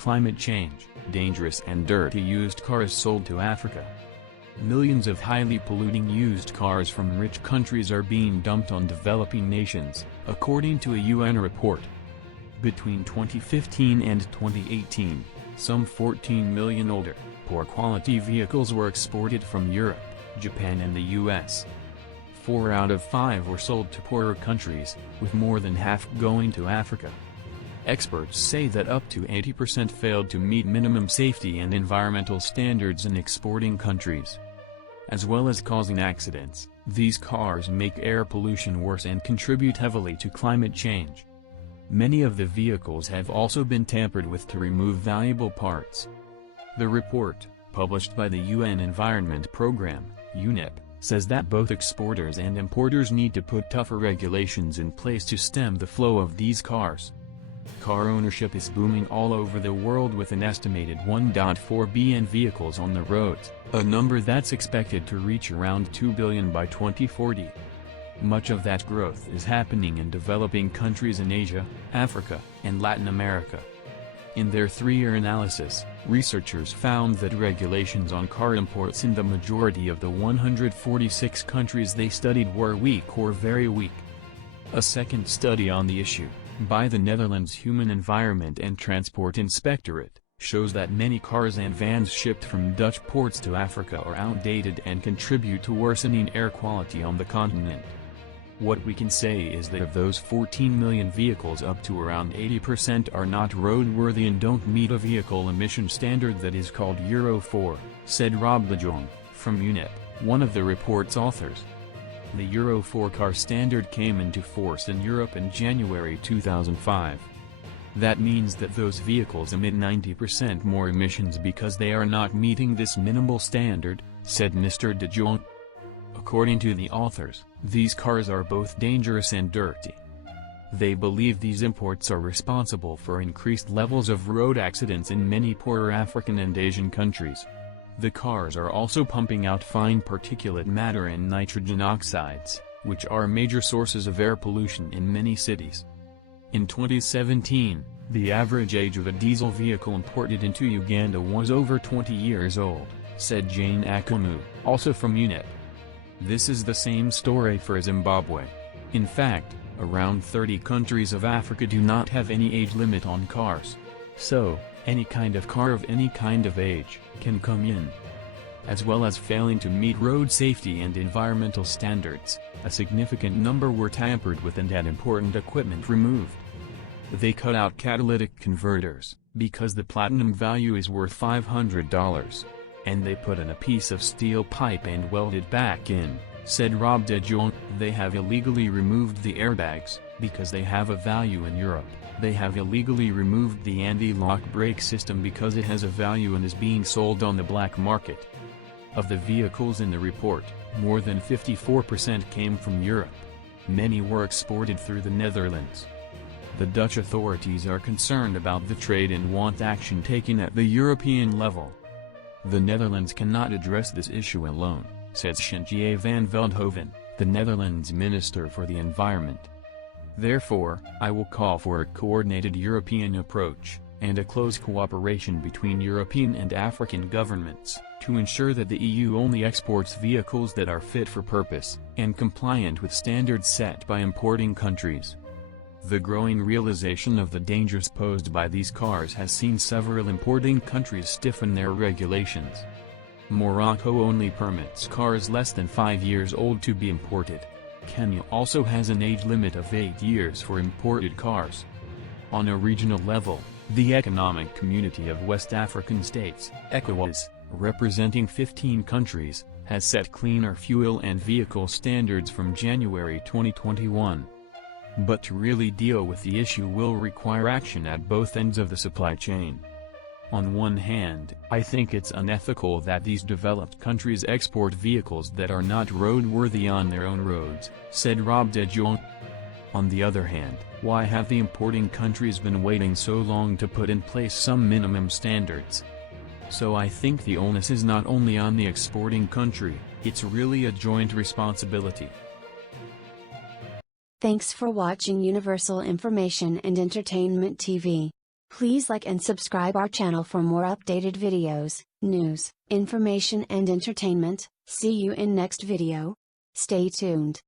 Climate change, dangerous and dirty used cars sold to Africa. Millions of highly polluting used cars from rich countries are being dumped on developing nations, according to a UN report. Between 2015 and 2018, some 14 million older, poor-quality vehicles were exported from Europe, Japan and the US. 4 out of 5 were sold to poorer countries, with more than half going to Africa. Experts say that up to 80% failed to meet minimum safety and environmental standards in exporting countries. As well as causing accidents, these cars make air pollution worse and contribute heavily to climate change. Many of the vehicles have also been tampered with to remove valuable parts. The report, published by the UN Environment Programme, Unep, says that both exporters and importers need to put tougher regulations in place to stem the flow of these cars. Car ownership is booming all over the world with an estimated 1.4 billion vehicles on the roads, a number that's expected to reach around 2 billion by 2040. Much of that growth is happening in developing countries in Asia, Africa, and Latin America. In their 3-year analysis, researchers found that regulations on car imports in the majority of the 146 countries they studied were weak or very weak. A second study on the issue, by the Netherlands Human Environment and Transport Inspectorate, shows that many cars and vans shipped from Dutch ports to Africa are outdated and contribute to worsening air quality on the continent. What we can say is that of those 14 million vehicles, up to around 80% are not roadworthy and don't meet a vehicle emission standard that is called Euro 4, said Rob de Jong, from Unep, one of the report's authors. The Euro 4 car standard came into force in Europe in January 2005. That means that those vehicles emit 90% more emissions because they are not meeting this minimal standard, said Mr. de Jong. According to the authors, these cars are both dangerous and dirty. They believe these imports are responsible for increased levels of road accidents in many poorer African and Asian countries. The cars are also pumping out fine particulate matter and nitrogen oxides, which are major sources of air pollution in many cities. In 2017, the average age of a diesel vehicle imported into Uganda was over 20 years old, said Jane Akumu, also from Unep. This is the same story for Zimbabwe. In fact, around 30 countries of Africa do not have any age limit on cars. So, any kind of car of any kind of age can come in. As well as failing to meet road safety and environmental standards, a significant number were tampered with and had important equipment removed. They cut out catalytic converters, because the platinum value is worth $500, and they put in a piece of steel pipe and welded back in, said Rob de Jong. They have illegally removed the airbags, because they have a value in Europe. They have illegally removed the anti-lock brake system because it has a value and is being sold on the black market. Of the vehicles in the report, more than 54% came from Europe. Many were exported through the Netherlands. The Dutch authorities are concerned about the trade and want action taken at the European level. The Netherlands cannot address this issue alone, said Sintje van Veldhoven, the Netherlands Minister for the Environment. Therefore, I will call for a coordinated European approach, and a close cooperation between European and African governments, to ensure that the EU only exports vehicles that are fit for purpose, and compliant with standards set by importing countries. The growing realization of the dangers posed by these cars has seen several importing countries stiffen their regulations. Morocco only permits cars less than 5 years old to be imported. Kenya also has an age limit of 8 years for imported cars. On a regional level, the Economic Community of West African States, ECOWAS, representing 15 countries, has set cleaner fuel and vehicle standards from January 2021. But to really deal with the issue will require action at both ends of the supply chain. On one hand, I think it's unethical that these developed countries export vehicles that are not roadworthy on their own roads, said Rob de Jong. On the other hand, why have the importing countries been waiting so long to put in place some minimum standards? So I think the onus is not only on the exporting country, it's really a joint responsibility. Thanks for watching Universal Information and Entertainment TV. Please like and subscribe our channel for more updated videos, news, information and entertainment. See you in next video. Stay tuned.